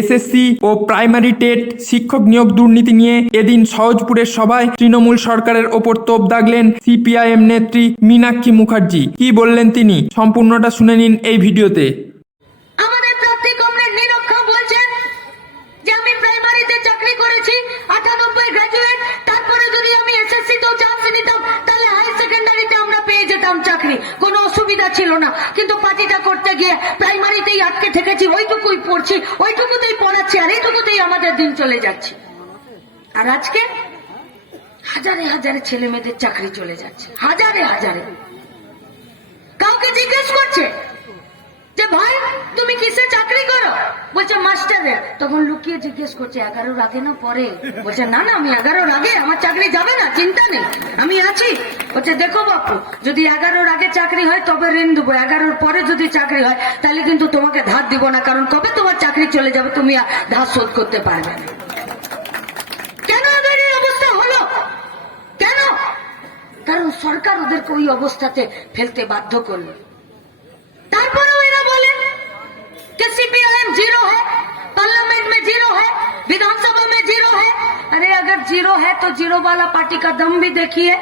SSC ও primary TET শিক্ষক নিয়োগ দুর্নীতি নিয়ে এদিন সহজপুরের সভায় তৃণমূল সরকারের ওপর তোপ দাগলেন সিপিআইএম নেত্রী মীনাক্ষী মুখার্জি। কি বললেন তিনি? সম্পূর্ণটা শুনে নিন এই ভিডিওতে। ছিল না। কিন্তু পার্টিটা করতে গিয়ে প্রাইমারিতেই আটকে থেকেছি, ওইটুকুই পড়ছি ওইটুকুতেই পড়াচ্ছি আর আমাদের দিন চলে যাচ্ছে। আর আজকে হাজারে হাজারে ছেলে মেয়েদের চাকরি চলে যাচ্ছে, হাজারে হাজারে। কাউকে জিজ্ঞেস করছে যে, ভাই, তুমি কিসে চাকরি করো? বলছে, মাস্টারে। তখন লুকিয়ে জিজ্ঞেস করছে এগারোর আগে না পরে? বলছে, না না, আমি এগারোর আগে আমার চাকরি যাবে না, চিন্তা নেই, আমি আছি। বলছে, দেখো বাপু, যদি এগারোর আগে চাকরি হয়, তবে ঋণ দেবো, এগারোর পরে যদি চাকরি হয়, তাহলে কিন্তু তোমাকে ধার দিব না কারণ কবে তোমার চাকরি চলে যাবে তুমি আর ধার শোধ করতে পারবে না কেন এদের এই অবস্থা হলো কেন কারণ সরকার ওদেরকে ওই অবস্থাতে ফেলতে বাধ্য করলো তারপরেও এরা বলে कि सीपीआईएम जीरो है पार्लियामेंट में जीरो है विधानसभा में जीरो है अरे अगर जीरो है तो जीरो वाला पार्टी का दम भी देखिए